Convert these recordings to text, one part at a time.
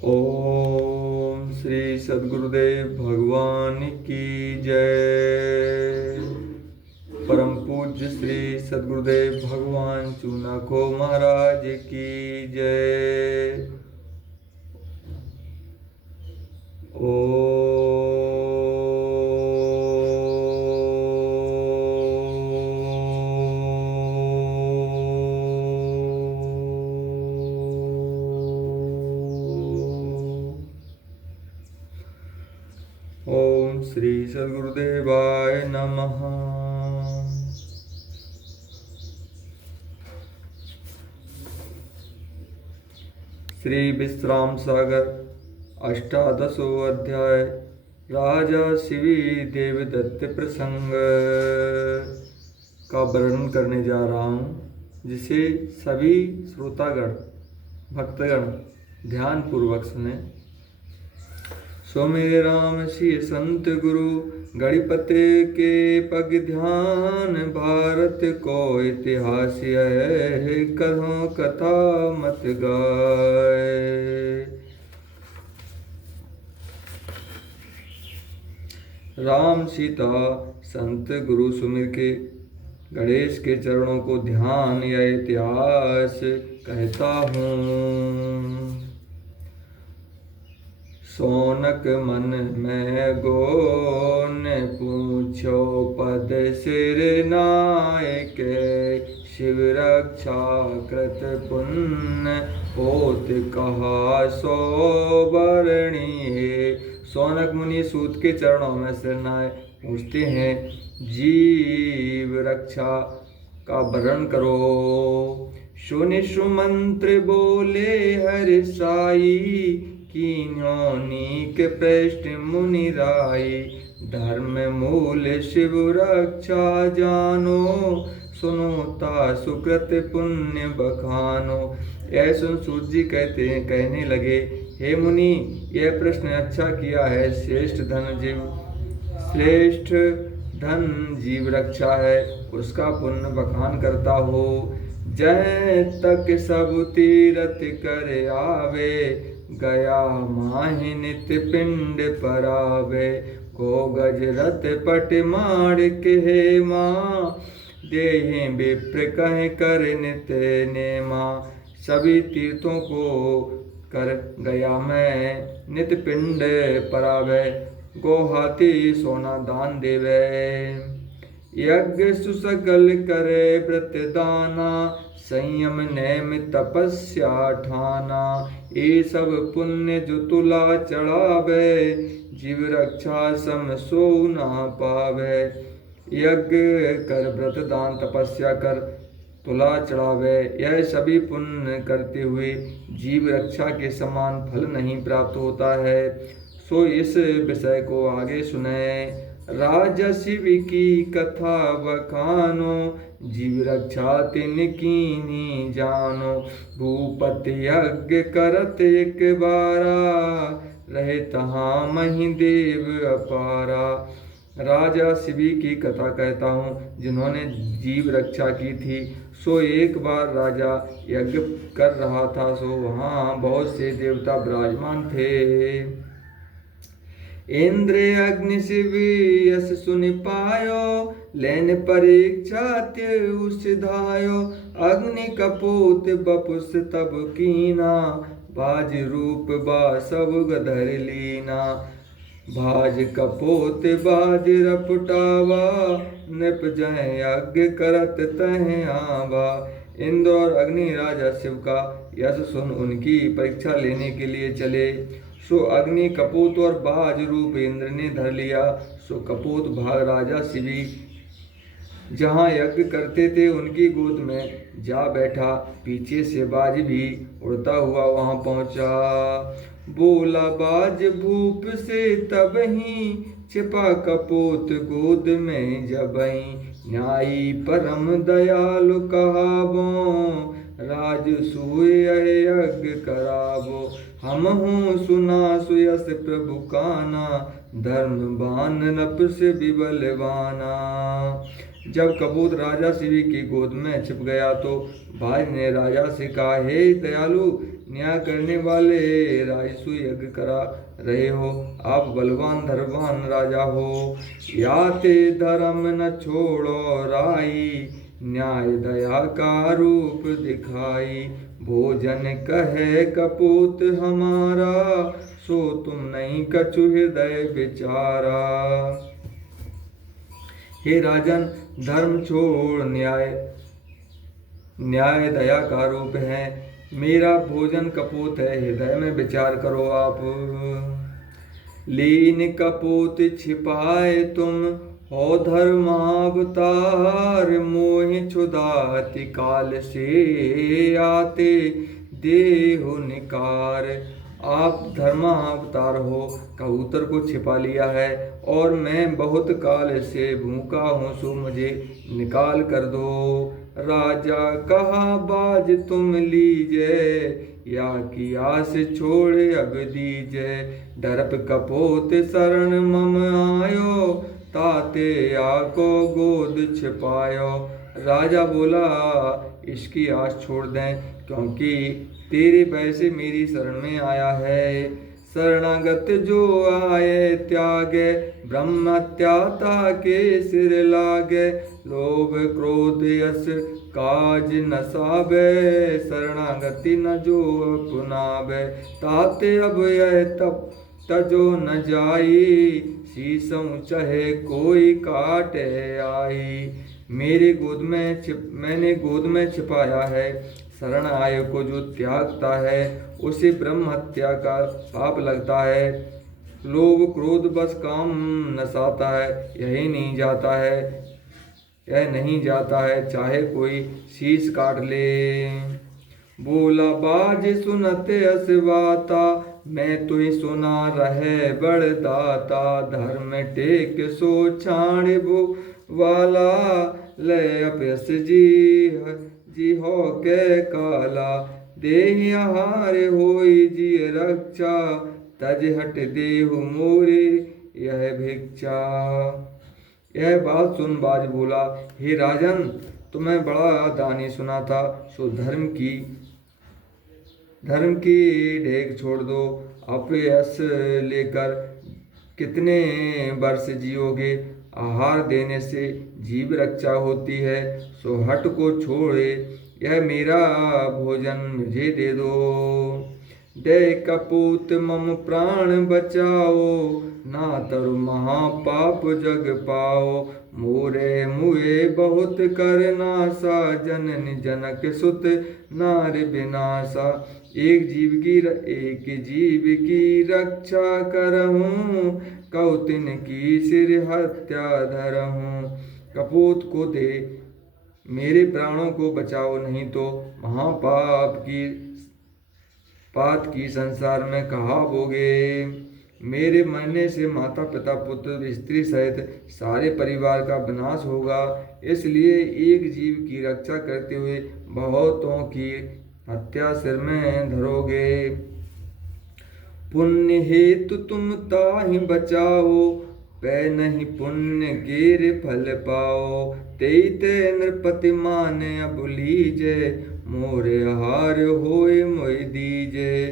ओम श्री सद्गुरुदेव भगवान की जय। परम पूज्य श्री सद्गुरुदेव भगवान चूनाको महाराज की जय। ओम श्री सद्गुरुदेवाय नमः। श्री विश्राम सागर अष्टादशो अध्याय राजा शिवी देवदत्त प्रसंग का वर्णन करने जा रहा हूँ, जिसे सभी श्रोतागण भक्तगण ध्यान पूर्वक सुने। सो मेरे राम सिय संत गुरु गणपते के पग ध्यान, भारत को इतिहास है कहो कथा मत गाए। राम सीता संत गुरु सुमिर के गणेश के चरणों को ध्यान या इतिहास कहता हूँ। सोनक मन में गोन पूछो पद सिर नायक, शिव रक्षा कृत पुण्य होत कहा सो बरणी। सोनक मुनि सूत के चरणों में सिर नहाए पूछते हैं, जीव रक्षा का वर्णन करो। सुनिशु मंत्र बोले हरि साई, कीन्योनिक पृष्ठ मुनि राई। धर्म मूल शिव रक्षा जानो, सुनोता सुकृत पुण्य बखानो। ऐसा सूत जी कहने लगे, हे मुनि, यह प्रश्न अच्छा किया है। श्रेष्ठ धन जीव रक्षा है, उसका पुण्य बखान करता हो। जय तक सब तीरथ कर आवे, गया माहि नित पिंड परावे। को गज रथ पट मार के माँ, देहि विप्र कह कर नित नेमा। सभी तीर्थों को कर गया मैं, नित पिंड परावे। गो हाथी सोना दान देवे। यज्ञ सुसकल करे व्रत दाना, संयम नेम तपस्या ठाना। ये सब पुण्य जो तुला चढ़ावे, जीव रक्षा सम सो ना पावे। यज्ञ कर व्रत दान तपस्या कर तुला चढ़ावे, यह सभी पुण्य करते हुए जीव रक्षा के समान फल नहीं प्राप्त होता है। सो इस विषय को आगे सुने। राजा शिव की कथा बखानो, जीव रक्षा तिन कीनी जानो। भूपति यज्ञ करत एक बारा, रहे तहाँ मही देव अपारा। राजा शिवी की कथा कहता हूँ, जिन्होंने जीव रक्षा की थी। सो एक बार राजा यज्ञ कर रहा था, सो वहाँ बहुत से देवता विराजमान थे। इंद्र अग्नि शिव यस सुन पायो, लेन परीक्षा त्यु सिधायो। अग्नि कपूत बपुस तब कीना, बाज रूप बा सब गधर लीना। भाज कपोत बाज रपटावा, नृप जय यज्ञ करत तह आवा। इंद्र और अग्नि राजा शिव का यश सुन उनकी परीक्षा लेने के लिए चले। सो अग्नि कपूत और बाज रूप इंद्र ने धर लिया। सो कपूत भाग राजा शिवी जहाँ यज्ञ करते थे उनकी गोद में जा बैठा। पीछे से बाज भी उड़ता हुआ वहाँ पहुँचा। बोला बाज भूप से तबही, छिपा कपूत गोद में जबही। न्यायी परम दयालु कहावो, राजसूय यज्ञ करावो। हम हूँ सुना सुयस प्रभु काना, धर्मवान नप से विबलवाना। जब कपूत राजा शिवी की गोद में छिप गया तो भाई ने राजा से कहा, हे दयालु, न्याय करने वाले राजसु यज्ञ करा रहे हो। आप बलवान धर्मवान राजा हो। याते धर्म न छोड़ो राई, न्याय दया का रूप दिखाई। भोजन कहे कपूत हमारा, सो तुम नहीं कछु हृदय विचारा। हे राजन, धर्म छोड़ न्याय दया का रूप है। मेरा भोजन कपूत है, हृदय में विचार करो आप। लीन कपूत छिपाए तुम, हो धर्मावतार। मोहि क्षुधाति काल से, आते देहु निकार। आप धर्मावतार हो, कबूतर को छिपा लिया है और मैं बहुत काल से भूखा हूँ, सो मुझे निकाल कर दो। राजा कहा बाज तुम लीजे, या की आस छोड़ अब दीजे। डरप कपोत शरण मम आयो, ताते आको गोद छिपायो। राजा बोला इसकी आस छोड़ दें, क्योंकि तेरे भय से मेरी शरण में आया है। शरणागत जो आए त्यागे, ब्रह्मत्याता के सिर लागे। लोभ क्रोध यस काज न साबे, शरणागति न जो अपनावे। ताते अब यह तब तजो न जाई, शीशम चाहे कोई काटे आई। मैंने गोद में छिपाया है। शरण आय को जो त्यागता है, उसे ब्रह्म हत्या का पाप लगता है। लोभ क्रोध बस काम नसाता है, यही नहीं जाता है, यह नहीं जाता है, चाहे कोई शीश काट ले। बोला बाज सुनते असवाता, मैं तो ही सुना रहे बड़दाता। धर्म टेक सो छाण वाला, लय अपयस जी हो के काला। देह आहार होई जी रक्षा, तज हट देहु मोरे यह भिक्षा। यह बात सुन बाज बोला, हे राजन, तुम्हें बड़ा दानी सुना था, सो धर्म की ढेक छोड़ दो। अपयस लेकर कितने वर्ष जियोगे। आहार देने से जीव रक्षा होती है, सो हट को छोड़े। यह मेरा भोजन मुझे दे दो। दे कपूत मम प्राण बचाओ, ना तरु महापाप जग पाओ। मोरे मुए बहुत कर नासा, जननी जनक सुत नार विनाशा। एक जीव की रक्षा करहूँ, कौतिन की सिर हत्या धरहूँ। कपूत को दे, मेरे प्राणों को बचाओ, नहीं तो पात की संसार में कहावोगे। मेरे मरने से माता पिता पुत्र स्त्री सहित सारे परिवार का विनाश होगा। इसलिए एक जीव की रक्षा करते हुए बहुतों की हत्या सिर में धरोगे। पुण्य हेतु तुम ताहि बचाओ, पै नहीं पुण्य गिर फल पाओ। तेते नृपति माने अब लीजे, मोरे हार होए मोहि दीजे।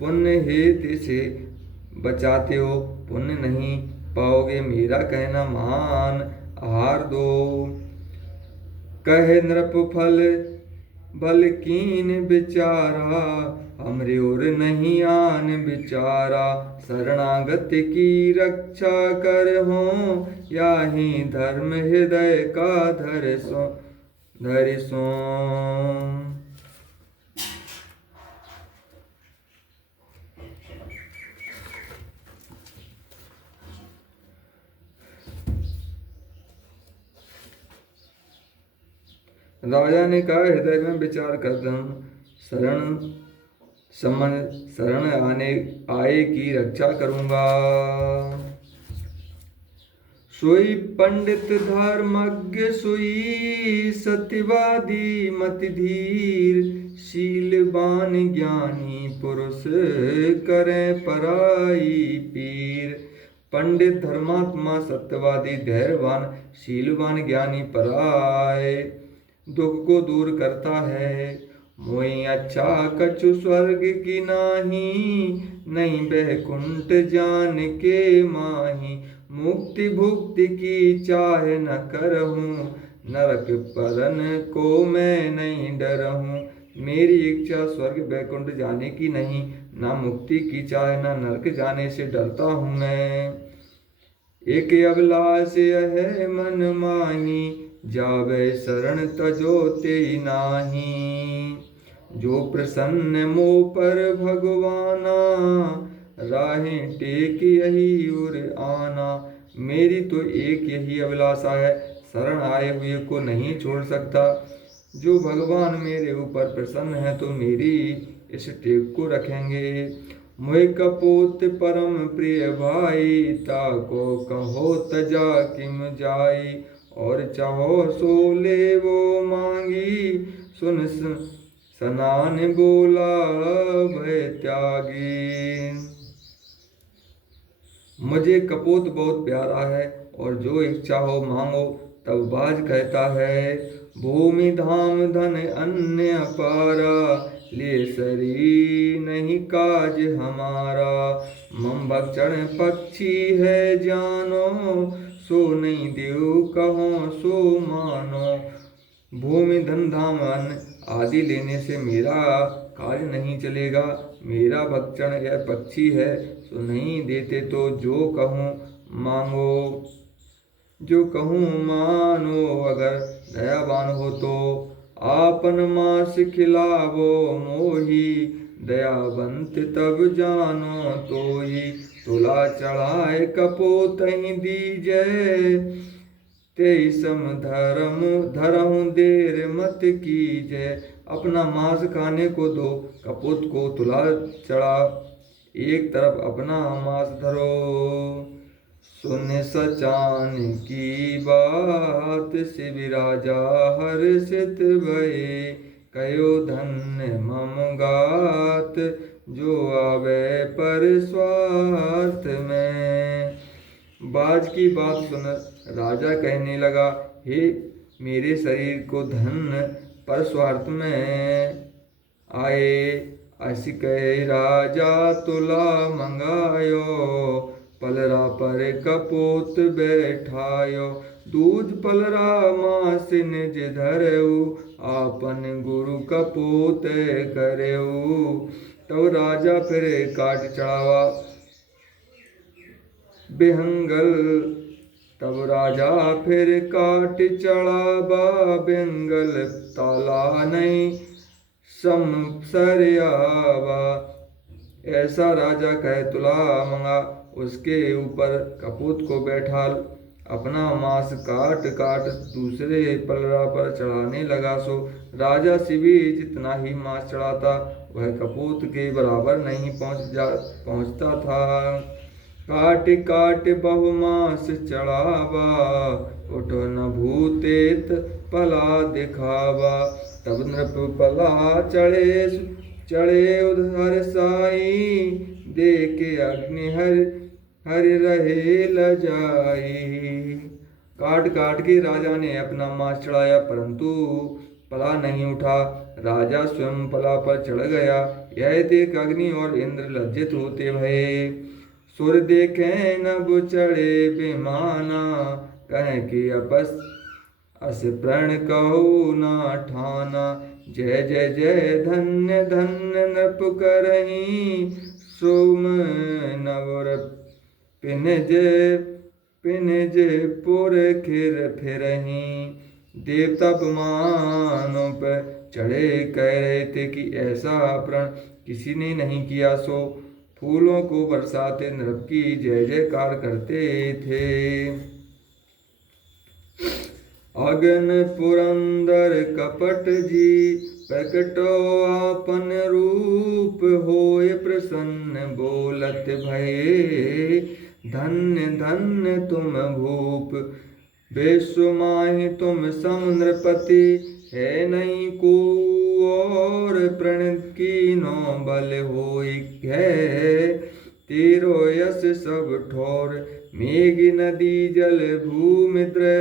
पुण्य हेतु से बचाते हो, पुण्य नहीं पाओगे, मेरा कहना मान आहार दो। कहे नृप फल बल कीन विचारा, हमरे ओर नहीं आन विचारा। शरणागत की रक्षा कर हो, याही धर्म हृदय का धरिसो। राजा ने कहा, हृदय में विचार कर शरण आए की रक्षा करूंगा। सोई पंडित धर्मज्ञ, सोई सत्यवादी मति धीर। शीलवान ज्ञानी पुरुष, करें पराई पीर। पंडित धर्मात्मा सत्यवादी धैर्यवान शीलवान ज्ञानी पराय दुख को दूर करता है। मोई अच्छा कछु स्वर्ग की नाही, नहीं बैकुंठ जान के माही। मुक्ति भुक्ति की चाह न करहूँ, नरक परन को मैं नहीं डरहूँ। मेरी इच्छा स्वर्ग बैकुंठ जाने की नहीं, ना मुक्ति की चाह ना नरक जाने से डरता हूँ मैं। एक अभिलाष है मन माही, जावे शरण तजो ते नाही। जो प्रसन्न मोह पर भगवाना, राहें टेक यही उर आना। मेरी तो एक यही अभिलाषा है, शरण आए हुए को नहीं छोड़ सकता। जो भगवान मेरे ऊपर प्रसन्न है तो मेरी इस टेक को रखेंगे। मोहि कपूत परम प्रिय भाई, ताको कहो तजा किम जाई। और चाहो सो ले वो मांगी, सुन सनान बोला भय त्यागी। मुझे कपूत बहुत प्यारा है, और जो इच्छा हो मांगो। तब बाज कहता है, भूमि धाम धन अन्य अपारा, ले शरीर नहीं काज हमारा। मम भक्षण पक्षी है जानो, सो नहीं देव कहो सो मानो। भूमि धन धाम अन्न आदि लेने से मेरा कार्य नहीं चलेगा। मेरा भक्षण यह पक्षी है, सो नहीं देते तो जो कहूँ मांगो। जो कहूँ मानो, अगर दयावान हो तो आपन मांस खिलावो मोही। दयावंत तब जानो तोही, तुला चढ़ाए कपोत ही दीजै। ते सम धर्म धरहूँ देर मत कीजै। अपना मांस खाने को दो, कपूत को तुला चढ़ा, एक तरफ अपना मांस धरो। सुन सचान की बात, शिव राजा हर्षित भये। कयो धन्य मम गात, जो आवे पर स्वार्थ में। बाज की बात सुन राजा कहने लगा, हे मेरे शरीर को धन पर स्वार्थ में आए। अस कह राजा तुला मंगायो, पलरा पर कपूत बैठायो। दूज पलरा मास निज धरऊ, आपन गुरु कपूत करऊ। तब राजा फिर काट चढ़ावा बेहंगल। तब राजा फिर काट चढ़ावा बेंगल, ताला नहीं समसरियावा। ऐसा राजा कहे तुला मंगा, उसके ऊपर कपूत को बैठाल। अपना मांस काट काट दूसरे पलरा पर चढ़ाने लगा। सो राजा शिवी जितना ही मांस चढ़ाता, वह कपूत के बराबर नहीं पहुंचता था। काट काट बहु मांस चढ़ावा, उठो न भूतेत पला दिखावा। तब नृप पला चढ़े उधर साई, देखे अग्नि हरि रहे लजाई। काट काट के राजा ने अपना मांस चढ़ाया, परंतु पला नहीं उठा। राजा स्वयं पला पर चढ़ गया। यह देख अग्नि और इंद्र लज्जित होते भये। सुर देखे नभ चढ़े विमाना, कहें कि अपस अस प्रण कहु ना ठाना। जय जय जय धन्य धन्य नृप करहीं, सोम नवर पिनज पुर खिर फिरहीं। देवता विमानों पर चढ़े कह रहे थे कि ऐसा प्रण किसी ने नहीं किया। सो फूलों को बरसाते नृप की जय जयकार करते थे। अगन पुरंदर कपट जी, प्रकटो आपन रूप होय प्रसन्न बोलत भये। धन्य धन्य तुम भूप, विश्व माहि तुम सम नृपति। है नहीं को और प्रणत कीनो बल होय है। तेरो यश सब ठोर, मेघ नदी जल भूमिद्र।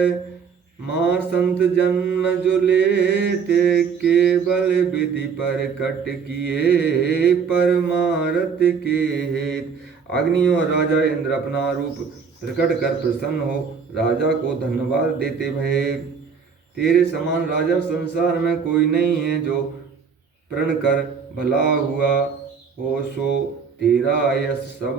माँ संत जन्म जो लेते केवल विधि पर कट किए परमारथ के हेत। अग्नि और राजा इंद्र अपना रूप प्रकट कर प्रसन्न हो राजा को धन्यवाद देते भये। तेरे समान राजा संसार में कोई नहीं है, जो प्रण कर भला हुआ हो सो तेरा यश सब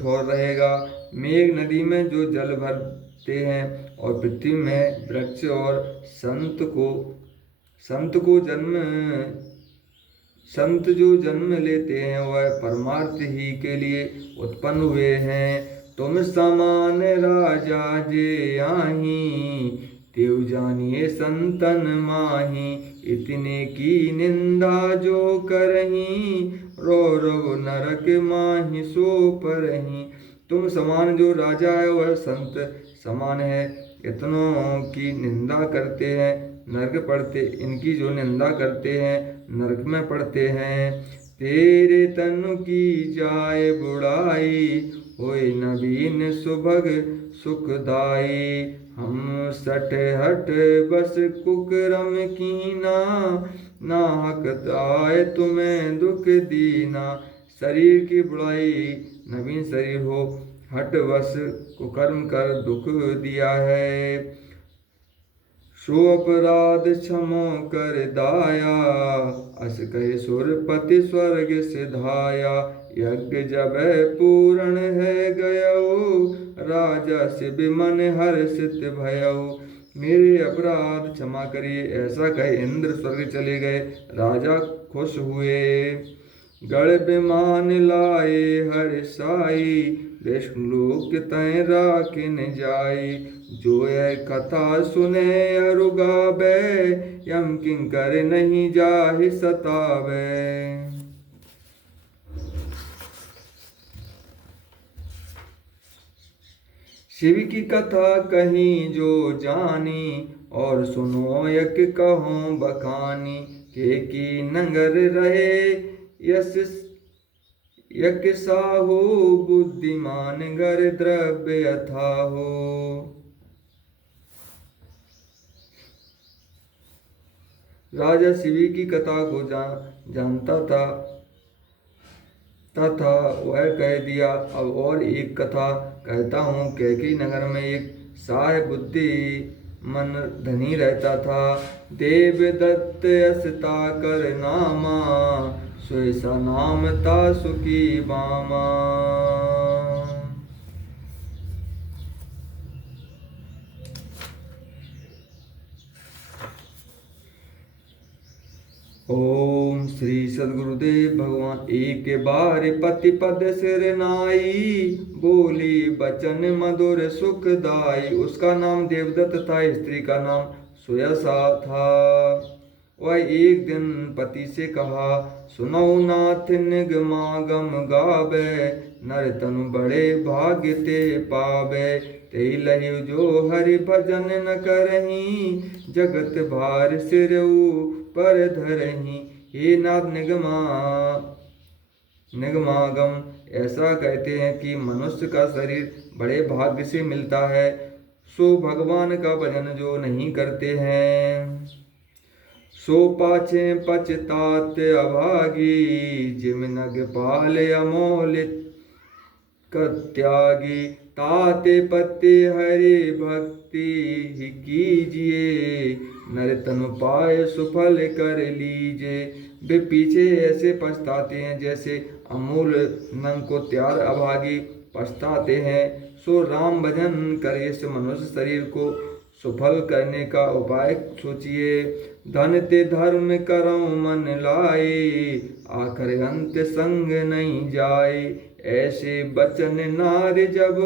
ठोर रहेगा। मेघ नदी में जो जल भरते हैं और पृथ्वी में वृक्ष और संत जो जन्म लेते हैं वह परमार्थ ही के लिए उत्पन्न हुए हैं। तुम समान राजा जे आही तेउ जानिए संतन माही। इतने की निंदा जो करही रौरव नरक माही सो परही। तुम समान जो राजा है वह संत समान है। इतनों की निंदा करते हैं नरक पड़ते, इनकी जो निंदा करते हैं नरक में पड़ते हैं। तेरे तनु की जाए बुढ़ाई होय नवीन सुभग सुखदाई। हम सठ हट बस कुकरम कीना नाहक आए तुम्हें दुख दीना। शरीर की बुढ़ाई नवीन शरीर हो, हट वश कुकर्म कर दुख दिया है। सो अपराध क्षमो कर दाया अस कहे सुरपति स्वर्ग सिधाया। यज्ञ जब पूर्ण है गयो राजा से विमन हर्षित भयो। मेरे अपराध क्षमा करिए ऐसा कहे इंद्र स्वर्ग चले गए, राजा खुश हुए। गण विमान लाए हर्षाई विष्णुलोक तय राखिन जाई। जो यह कथा सुने अरु गावे यम किंकर नहीं जाहि सतावे। शिव की कथा कहीं जो जानी और सुनो यक कहो बखानी। के की नंगर रहे यस यक साहो बुद्धिमान घर द्रव्य अथाहो। राजा शिवी की कथा को जानता था तथा वह कह दिया। अब और एक कथा कहता हूँ। कैकेयी नगर में एक साह बुद्धि मन धनी रहता था। देवदत्त असता कर नामा सुसा नाम ता सुखी बामा। ओम श्री सद्गुरुदेव भगवान। एक बार पति पद सिर नाई बोली बचन मधुर सुखदाई। उसका नाम देवदत्त था, स्त्री का नाम सुयसा था। वह एक दिन पति से कहा, सुनो नाथ निगमागम गावे नर तनु बड़े भाग्य ते पावे। ते लहि जो हरि भजन न करही जगत भार सिर पर धरही। हे नाथ निगमागम ऐसा कहते हैं कि मनुष्य का शरीर बड़े भाग्य से मिलता है, सो भगवान का भजन जो नहीं करते हैं सो पाछे पछतात अभागी। जिम नग पाल अमोलित त्यागी। ताते पत्ते हरे भक्ति ही कीजिए नर तनु पाए सुफल कर लीजिए। वे पीछे ऐसे पछताते हैं जैसे अमूल नंग को त्याग अभागी पछताते हैं। सो राम भजन कर इस मनुष्य शरीर को सुफल करने का उपाय सोचिए। धन ते धर्म करो मन लाए आखिर अंत संग नहीं जाए। ऐसे बचन नार जब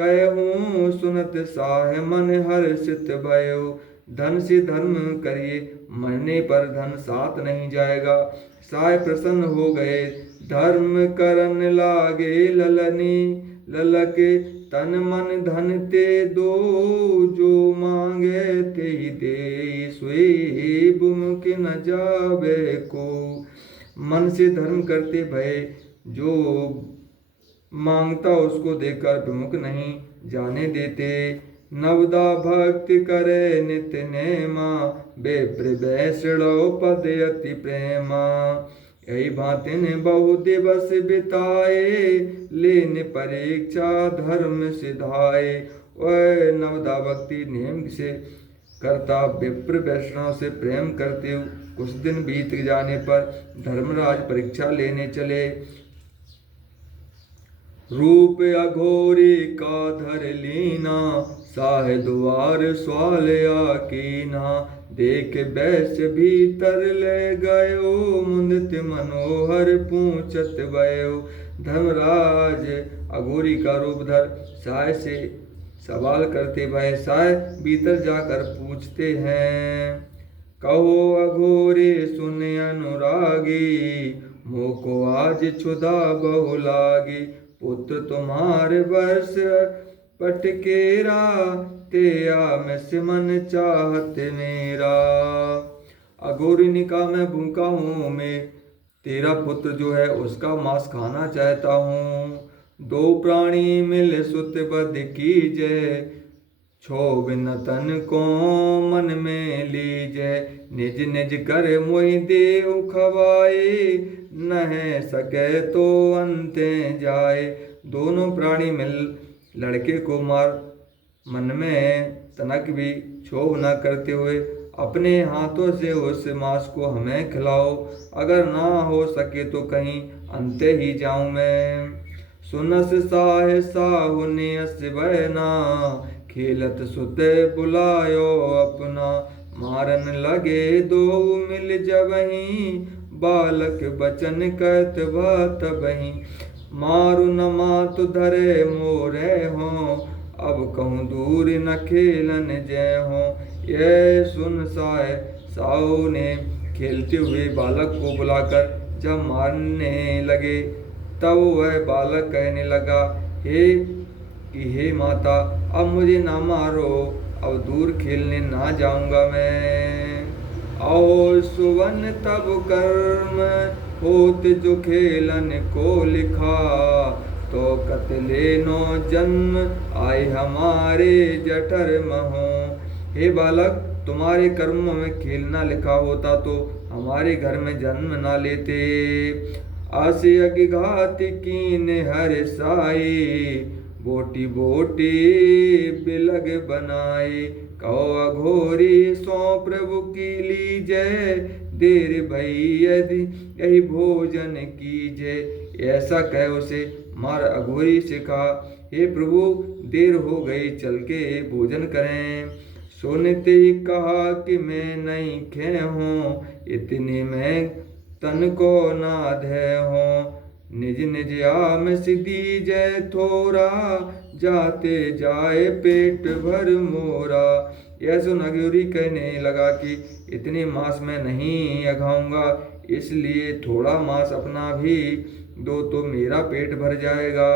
कहूँ सुनत साह मन हर्षित भयो। धन से धर्म करिए मरने पर धन साथ नहीं जाएगा। साय प्रसन्न हो गए धर्म करन लागे ललनी। ललके तन मन धन ते दो जो मांगे ते दे। सोए बुमुख न जावे को। मन से धर्म करते भय जो मांगता उसको देकर विमुख नहीं जाने देते। नवदा भक्ति करे नित नेमा, बेप्र बैसड़ो पद अति प्रेमा। यही भांति बहु दिवस बिताए, लेन परीक्षा धर्म सिधाए। वह नवदा भक्ति नेम से करता विप्र वैष्णव से प्रेम करते हुए कुछ दिन बीत जाने पर धर्मराज परीक्षा लेने चले। रूप अघोरी का धर लीना, साहे द्वार स्वालया कीना। देख वैश्य भीतर ले गयो, मुंदित मनोहर पूछत भयो। धर्मराज अघोरी का रूप धर साय से सवाल करते भय साय भीतर जाकर पूछते हैं। कहो अघोरी सुन अनुरागी, मोको आज क्षुधा बहु लागी। पुत्र तुम्हारे वर्ष पटकेरा, तेया में सिमन चाहत मेरा। अघोरी ने कहा मैं भूखा हूँ, मैं तेरा पुत्र जो है उसका मांस खाना चाहता हूँ। दो प्राणी मिल सुत बध कीजे, छो बिन तन को मन में लीजे। निज निज कर मोहि देव खवाए, नह सके तो अंते जाए। दोनों प्राणी मिल लड़के को मार मन में तनक भी क्षोभ न करते हुए अपने हाथों से उस मांस को हमें खिलाओ, अगर ना हो सके तो कहीं अंते ही जाऊं मैं। सुनस साहे साहु नियस बहना, खेलत सुते बुलायो अपना। मारन लगे दो मिल जबहीं, बालक बचन कहत बात बहीं। मारु न मातु धरे मोरे हो, अब कहूँ दूर न खेलन जय हो। यह सुन साहु ने खेलते हुए बालक को बुलाकर जब मारने लगे तब वह बालक कहने लगा, हे माता अब मुझे ना मारो, अब दूर खेलने ना जाऊंगा मैं। और सुवन तब कर्म होत जो खेलन को लिखा, तो कतले नो जन्म आए हमारे जठर महो। हे बालक तुम्हारे कर्मों में खेलना लिखा होता तो हमारे घर में जन्म ना लेते। आसे अघात कीन हर साई, बोटी बोटी बिलग बनाए। कहो अघोरी सो प्रभु की लीजय, देर भई यदि यही भोजन कीजय। ऐसा कह उसे मार अघोरी से कहा, हे प्रभु देर हो गई चल के भोजन करें। सुनते कहा कि मैं नहीं खे हूँ, इतने में तन को ना धे हो। निज निज आम सिद्धि जय थोरा, जाते जाए पेट भर मोरा। यह सुन अघोरी कहने लगा कि इतने मांस में नहीं अघाऊंगा, इसलिए थोड़ा मांस अपना भी दो तो मेरा पेट भर जाएगा।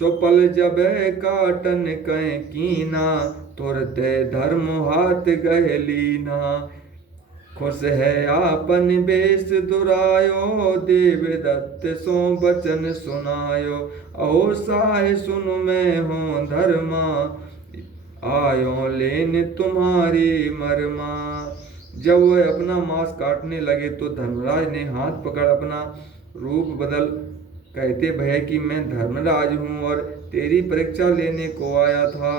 सो पल जब काटन कह कीना, तुरते धर्म हाथ गह लीना। खुश है आपन बेश दुरायो, देव दत्त सो बचन सुनायो। अहो साहे सुनु मैं हूँ धर्मा, आयो लेन तुम्हारी मरमा। जब वह अपना मांस काटने लगे तो धर्मराज ने हाथ पकड़ अपना रूप बदल कहते भय कि मैं धर्मराज हूँ और तेरी परीक्षा लेने को आया था।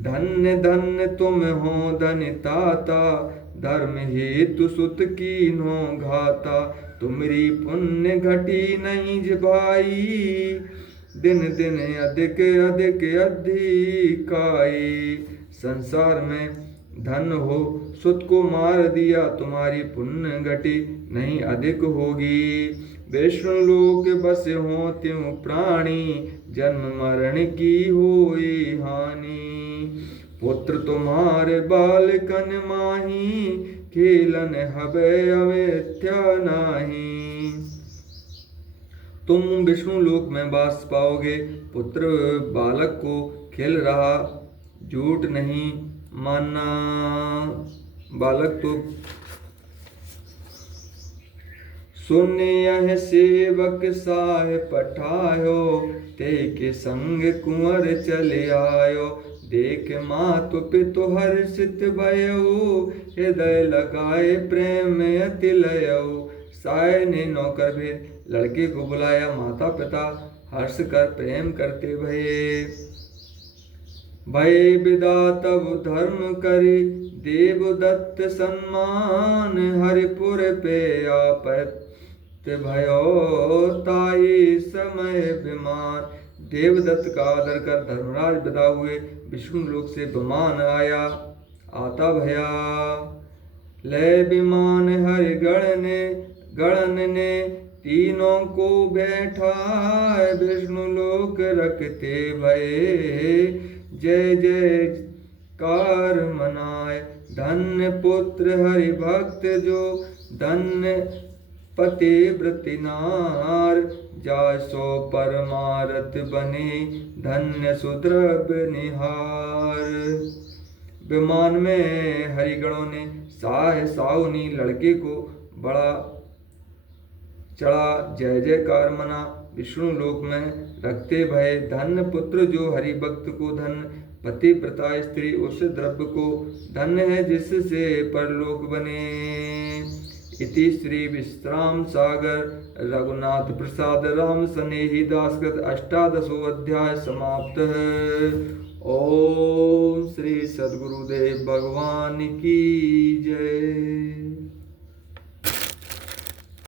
धन्य धन्य तुम हो धन्य ताता, धर्म हेतु सुत कीन्हो घाता। तुमरी पुण्य घटी नहीं भाई, दिन दिन अधिक अधिक अधिकाई। संसार में धन हो सुत को मार दिया, तुम्हारी पुण्य घटी नहीं अधिक होगी। विष्णु लोक बस हो त्यों प्राणी, जन्म मरण की होई हानि। पुत्र तुम्हारे बालकन माही, खेलन हबे अमिथ्या नाही। तुम विष्णु लोक में वास पाओगे। पुत्र बालक को खेल रहा, झूठ नहीं मानना। बालक तो सुन यह सेवक साह पठायो, ते के संग कुंवर चले आयो। देख मातु पितु हर्षित भयऊ, हृदय लगाए प्रेम अति लयऊ। साय ने नौकर भेज लड़के को बुलाया, माता पिता हर्ष कर प्रेम करते भये। भय विदा तब धर्म करी, देवदत्त सम्मान। हरिपुर पे आपत भयो, ताई समय विमान। देवदत्त का आदर कर धर्मराज विदा हुए। विष्णु लोक से विमान आया आता भया। लय विमान हरि गणन ने, तीनों को बैठाए। विष्णु लोक रखते भये, जय जयकार मनाए। धन्य पुत्र हरि भक्त जो, धन्य पतिव्रति नार। जासो परमारथ बने, धन्य सुद्रव्य निहार। विमान में हरिगणों ने साहुनी लड़के को बड़ा चढ़ा, जय जयकार मना। विष्णु लोक में रखते भय, धन्य पुत्र जो हरि भक्त को, धन्य पतिव्रता स्त्री उस द्रव्य को, धन्य है जिससे परलोक बने। इति श्री विश्राम सागर रघुनाथ प्रसाद राम सनेही दासकृत अष्टादशो अध्याय समाप्त है। ओम श्री सद्गुरुदेव भगवान की जय।